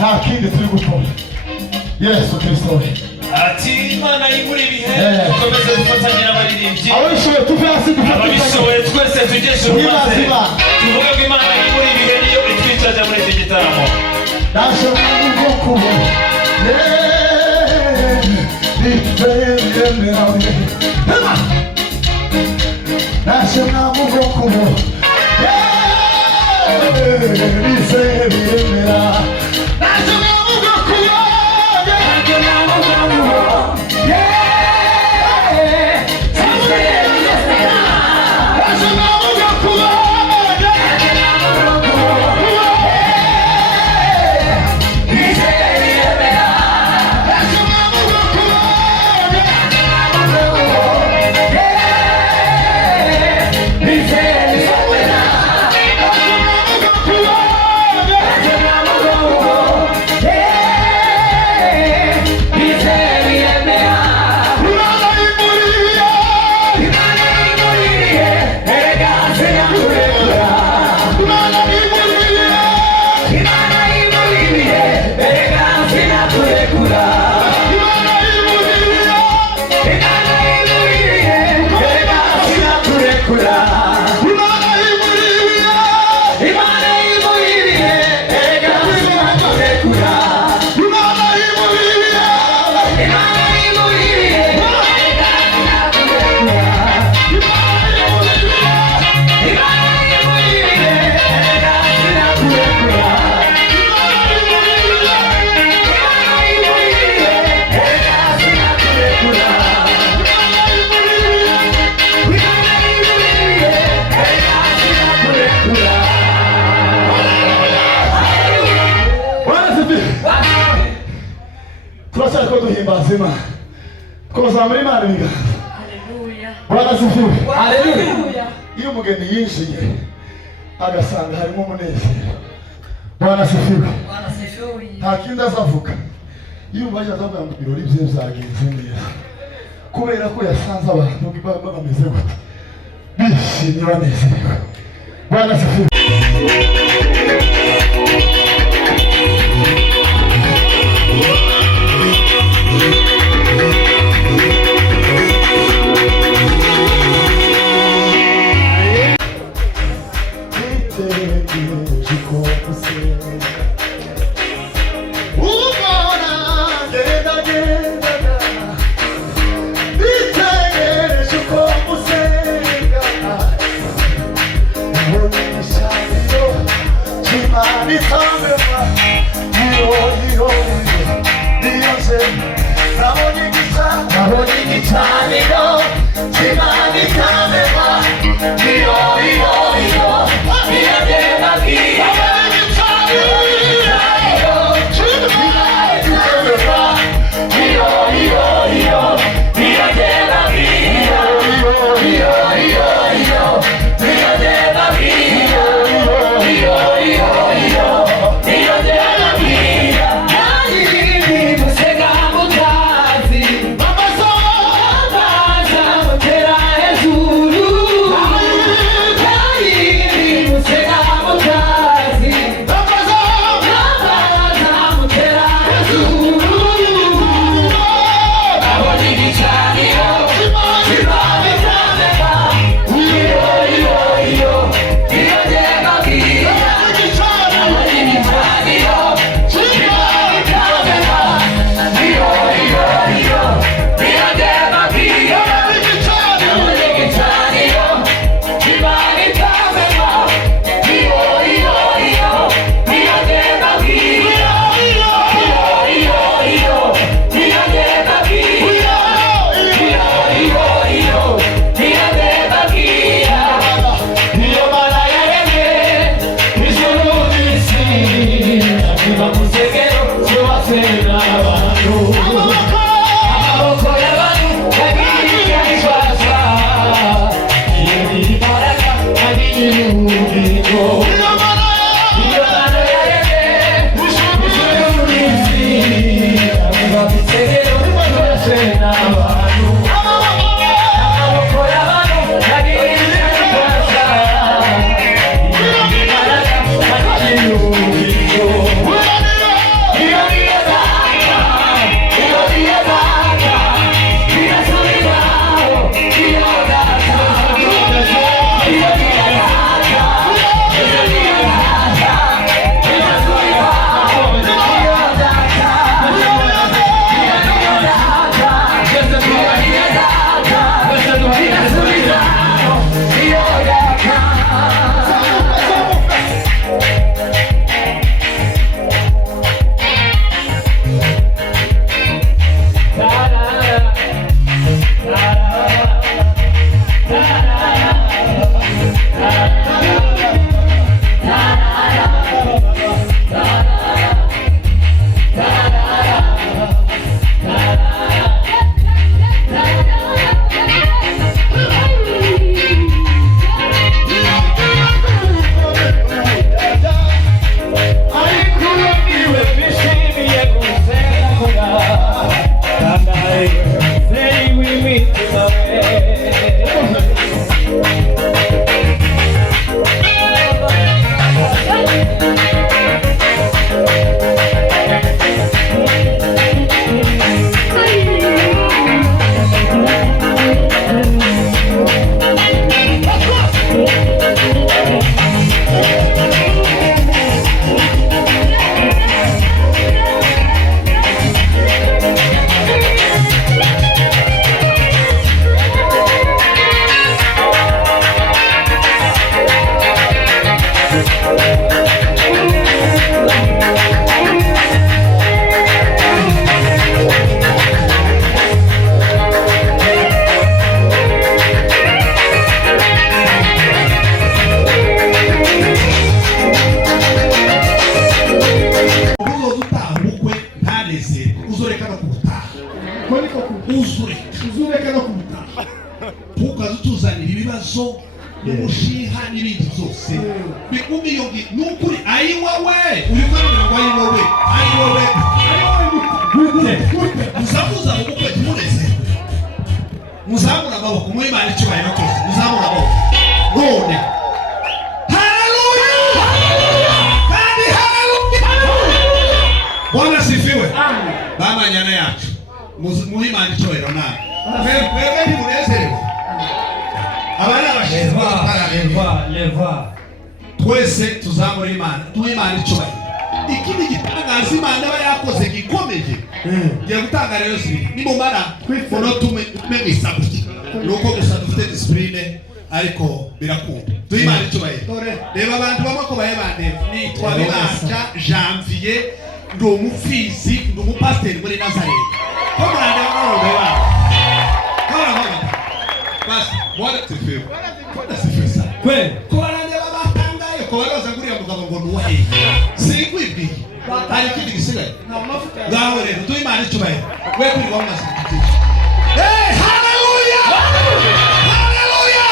nta kindi turi gukora. Yesu Kristo ati Imana y'imuri bihe dukomeze gufatanya n'abaririmbyi abishoboye tuve hasi dufatanye abishoboye twese tugeshe umaze tuvuga ko Imana y'imuri bihe niyo itwicaje muri iki gitaramo ndashobora kukuba ndashobora kukuba Imana koza muri Imana biganza. Haleluya. Bwana sifiwe. Haleluya. Iyo umugeni yinjiye agasanga harimo umunezero. Bwana sifiwe. Bwana sifiwe. Nta kindi azavuga. Iyo ubaje azavuga ngo ibirori bye byagenze neza. Kubera ko yasanze abantu bameze gute. Bishimye banezerewe. Bwana sifiwe. umushiha n'ibindi byose bigumi iyo nukuri ayiwawe uri kwemera ngo ayiwawe muzamuza mu bukwe tumureze muzamura amaboko mu Imana icyubahiro cyose muzamura amaboko none haleluya kandi haleluya Bwana sifiwe bamanyana yacu mu Imana icyubahiro nawe wewe ntimunezerewe abana abashizwa twese tuzamura Imana tuhe Imana icyubahiro ikindi gitangaza Imana aba yakoze gikomeye ngiye gutanga rero zibiri nimumara fono tume mwisabuki nuko gusa dufite discipline ariko birakunda tuhe Imana icyubahiro reba abantu bamako baye bande nitwa Bibanja Janvier ndi umupfizi ndi umupasiteri muri Nazareth ko murande bamwe baba basi Bwana sifiwe Bwana sifiwe sana kweli ko barande babatangaye ko baroza nguriya mugabo ngo nuwahe sikwibwi ari kindi gisigaye ngaho rero tuhe Imana icyubahiro we kuri wa masiki haleluya haleluya Haleluya.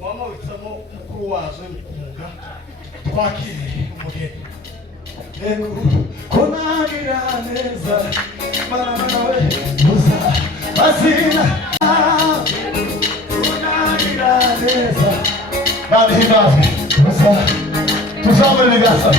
wamawitsamo mukuru wazo mkunga twakiriye umugeni yego kunagira neza mana nawe muza bazina kunagira neza nabihimbaze muza tuzamure nigasa